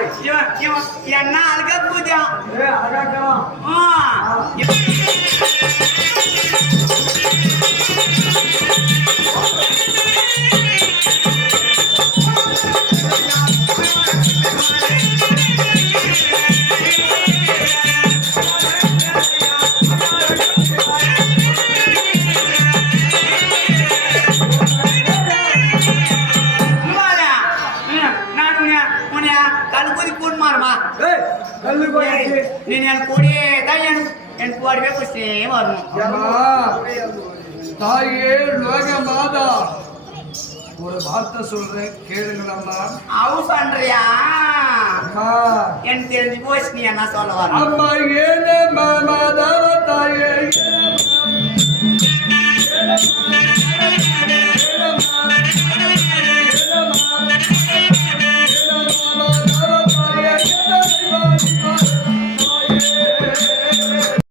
என்ன அழகா பூஜா தாயே லோக மாதா ஒரு வார்த்தை சொல்றேன் கேளுங்களம்மா. ஹவுஸ் பண்றியா? எனக்கு தெரிஞ்சு போச்சு நீ என்ன சொல்ல வர. அம்மா ஏனே மாதா தாயே